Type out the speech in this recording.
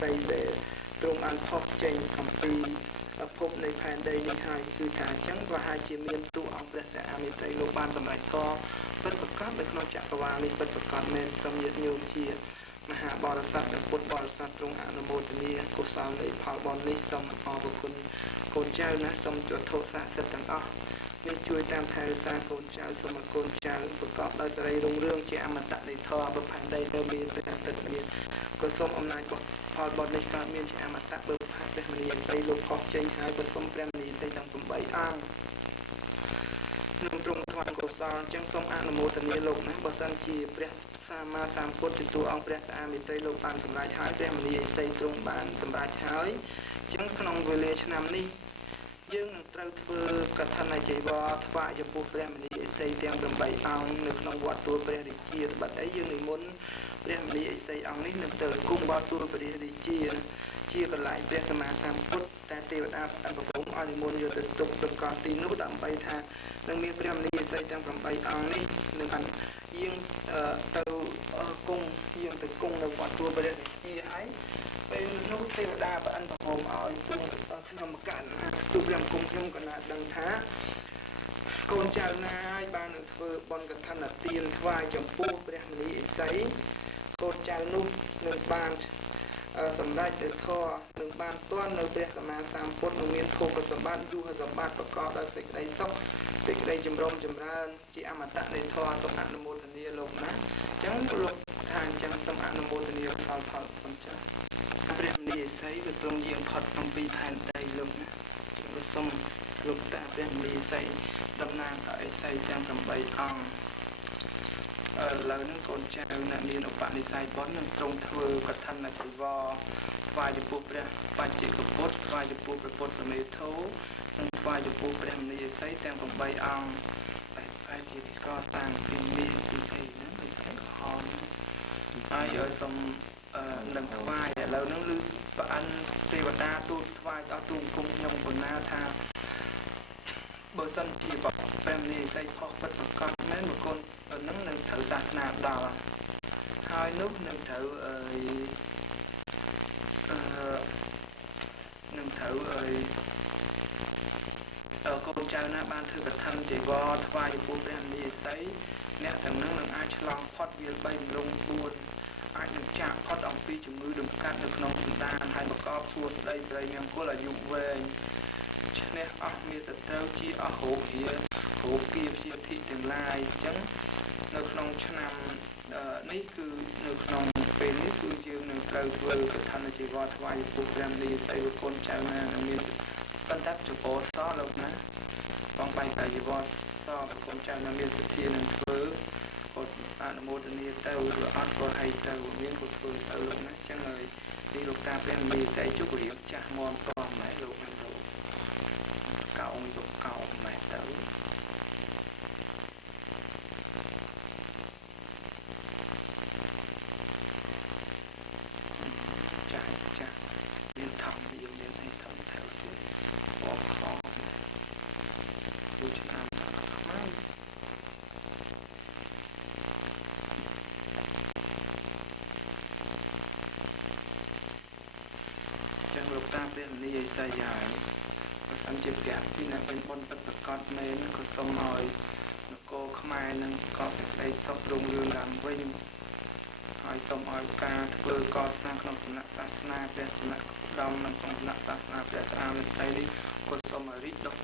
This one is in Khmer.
ស័យដែលទ្រង់បានផុសចេញអំពីភពនៃផែនដីនេះហើយគឺថាអញ្ចឹងប្រហែលជាមានទូអង្គព្រះសិអាមេត្រីលោកបានសម្រេចធម៌ពិតប្រាកដនៅក្នុងចក្រវាលនេះពិតប្រាកដមែនសូមញាតិញោមជាមហាបរិស័ទនិងពុទ្ធបរិស័ទទ្រង់អនុមោទនាកុសលនៃផលបុណ្យនេះសូមអរគុណកូនចៅណាសូមជទ្ធោស័ក្តិសិទ្ធិទាំងអស់នេះជួយតាមថែរក្សាកូនចៅសូមឲ្យកូនចៅប្រកបដោយសេរីរុងរឿងជាអមតៈនៃធម៌ប្រផែនដីនៅមានព្រះអាទិត្យមានក៏សូមអំណាចរបស់ផលបុណ្យនេះកើតមានជាអមតៈបើផាត់ព្រះមនីយតីលោកខុសចេញហើយក៏សូមព្រះមនីយតីទាំង8អង្គនឹងទ្រង់ថ្វាយកុសលអញ្ចឹងសូមអនុមោទនាលោកណាបើសិនជាព្រះសម្មាសម្ពុទ្ធជាតួអង្គព្រះសិអាមេត្រីលោកបានសម្រេចហើយព្រះមនីយតីទ្រង់បានសម្រេចហើយអញ្ចឹងក្នុងវេលាឆ្នាំនេះយើងនឹងត្រូវធ្វើកឋិនចីវរថ្វាយចំពោះព្រះមនីឥសីទាំង8អង្គនៅក្នុងវត្តទួលព្រះរាជាត្បិតអីយើងនិមន្តព្រះមនីឥសីអង្គនេះនឹងទៅគុំវត្តទួលព្រះរាជាកន្លែងព្រះសម្មាសម្ពុទ្ធតែទេវតាអបរមឲ្យនិមន្តយកទៅទុកប្រកាសទីនោះដើម្បីថានឹងមានព្រះមនីឥសីទាំង8អង្គនេះនឹងយើងទៅគង់យើងទៅគង់នៅវត្តទួលព្រះរាជាហើយពេលនោះទេវតាប្រអិនប្រមឲ្យគុំខ្ញុំកណ្ណាទូព្រះគុំខ្ញុំកណ្ណាដឹងថាកូនចៅណាយបាននឹងធ្វើបុណ្យកឋិនទានថ្វាយចំពោះព្រះមនីឥសីកូនចៅនោះនឹងបានសម្ដេចទៅធរនឹងបានទាន់នៅព្រះសម្មាសម្ពុទ្ធនឹងមានភោគសម្បត្តិយុហសម្បត្តិប្រកបដោយសេចក្តីសុខសេចក្តីចម្រុងចម្រើនជាអមតៈនៃធម៌សូមអនុមោទនាលោកណាអញ្ចឹងលោកថាអញ្ចឹងសូមអនុមោទនាផលសូមចា៎ព្រះមនីឥសីវាទ្រង់យាងផុតអំពីផែនដីលោកណាសូមលោកតាព្រះមនីឥសីតំណាងឲ្យឥសីទាំង8អង្គឥឡូវហ្នឹងកូនចៅអ្នកមានឧបនិស្ស័យបុណ្យនឹងទ្រង់ធ្វើកឋិនចីវរថ្វាយចំពោះព្រះបច្ចេកពុទ្ធថ្វាយចំពោះព្រះពុទ្ធមេធោនិងថ្វាយចំពោះព្រះមនីឥសីទាំង8អង្គតែជាកសាងពីនេះពីភ័យហ្នឹងមិនស្អីក៏ហនហើយឲ្យសូមនឹងថ្វាយឥឡូវហ្នឹងឮប្រអិនទេវតាទូលថ្វាយដល់ទូលគុំខ្ញុំប៉ុណ្ណាថាបើសិនជាព្រះមនីឥសីខុសពិតប្រកបមែនបុគ្គលហ្នឹងនឹងត្រូវសាសនាដល់ហើយនោះនឹងត្រូវកូនចៅណាបានធ្វើកឋិនចីវរថ្វាយចំពោះព្រះមនីឥសីអ្នកទាំងនោះនឹងអាចឆ្លងផុតវាល3រំលង4អាចនឹងចាក់ផុតអំពីជំងឺដំកាត់នៅក្នុងសន្តានហើយប្រកបសួស្តីប្រិយមង្គលអាយុវែងឈ្នះអស់មានទៅជាអស់រោគាព្យាធិទាំងឡាយអញ្ចឹងនៅក្នុងឆ្នាំនេះគឺនៅក្នុងពេលនេះគឺយើងនឹងត្រូវធ្វើកឋិនចីវរថ្វាយចំពោះព្រះមនីឥសីកូនចៅណានឹងមានប៉ុន្តែចំពោះសលោកណាបងបាយកាយវរសកូនចៅណាមានសទ្ធានឹងធ្វើក៏អនុមោទនាទៅឬអត់ក៏ឲ្យទៅមានក៏ធ្វើទៅលោកណាអញ្ចឹងហើយនេះលោកតាព្រះមនីឥសីជុករៀបចាស់មមតម៉ែលោកណាទៅកោងយកកោងម៉ែទៅចាស់មានធម្មយើងមានឲ្យធម្មទៅជួយអបខំជួយឆ្នាំខ្មែរចឹងលោកតាព្រះមនីឥសីហើយបើសិនជាព្រះពីអ្នកពេញបុណ្យពិតប្រាកដមែនក៏សូមឲ្យនគរខ្មែរនឹងប្រកបសេចក្តីសុខរុងរឿងឡើងវិញហើយសូមឲ្យការធ្វើកសាងក្នុងសំណាក់សាសនាព្រះសំណាក់ដំនិងក្នុងសំណាក់សាសនាព្រះស្អាតនៃនេះក៏សូមឲ្យរីកដុះ